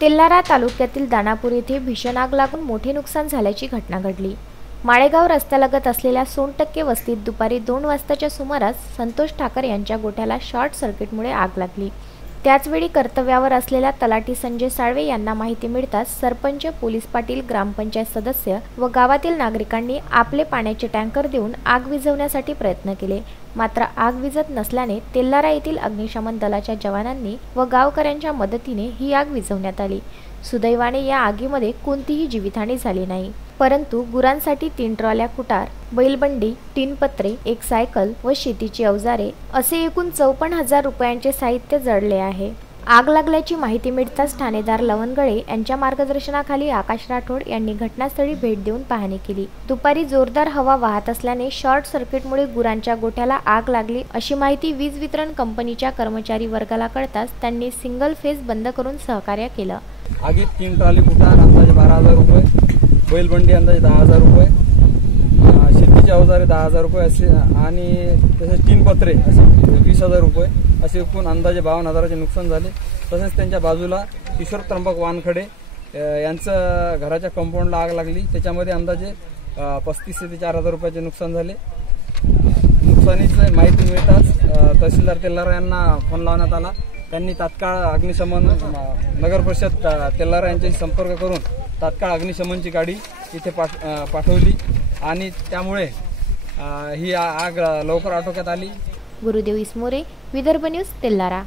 तेल्हारा तालुक्यातील दानापूर येथे भीषण आग लागून मोठे नुकसान झाल्याची घटना घडली। माळेगाव रस्त्यालगत असलेल्या 60% वस्तीत दुपारी 2 वाजताच्या सुमारास संतोष ठाकर यांच्या गोठ्याला शॉर्ट सर्किटमुळे आग लागली। त्याचवेळी कर्तव्यावर असलेल्या तलाठी संजय साळवे यांना माहिती मिळताच सरपंच, पोलीस पाटील, ग्रामपंचायत सदस्य व गावातील नागरिकांनी आपले पाण्याचे टँकर देऊन आग विझवण्यासाठी प्रयत्न केले। मात्र आग विझत नसल्याने तेल्हारा येथील अग्निशमन दलाच्या जवानांनी व गावकऱ्यांच्या मदतीने ही आग विझवण्यात आली। सुदैवाने या आगीमध्ये कोणतीही जीवितहानी झाली नाही, परंतु गुरांसाठी 3 ट्रॉल्या कुटार, बैलबंडी, 3 पत्रे, 1 सायकल व शेतीची अवजारे असे एकूण 54,000 रुपयांचे साहित्य जळले आहे। आग लागल्याची माहिती मिळताच ठाणेदार लवणगळे यांच्या मार्गदर्शनाखाली आकाश राठोड यांनी घटनास्थळी भेट देऊन पाहणी केली। दुपारी जोरदार हवा वाहत असल्याने शॉर्ट सर्किटमुळे गुरांच्या गोठ्याला आग लागली अशी माहिती वीज वितरण कंपनीच्या कर्मचारी वर्गाला कळताच त्यांनी सिंगल फेज बंद करून सहकार्य केलं। आगीत 3 ट्रॉली कुटार अंदाजे 12,000 रुपये, बैलबंडी अंदाजे 10,000 रुपये, शेतीची अवजारे 10,000 रुपये असे आणि तसेच 3 पत्रे असे 20,000 रुपये असे एकूण अंदाजे 52,000चे नुकसान झाले। तसेच त्यांच्या बाजूला किशोर त्र्यंबक वानखडे यांचं घराच्या कंपाऊंडला आग लागली, त्याच्यामध्ये अंदाजे 35 ते 4,000 रुपयाचे नुकसान झाले। नुकसानीची माहिती मिळताच तहसीलदार तेल्हारा यांना फोन लावण्यात आला। त्यांनी तात्काळ अग्निशमन नगर परिषद तेल्हारा यांच्याशी संपर्क करून तात्काळ अग्निशमनची गाडी इथे पाठवली आणि त्यामुळे ही आग लवकर आटोक्यात आली। गुरुदेव इसमोरे, विदर्भ न्यूज, तेल्हारा।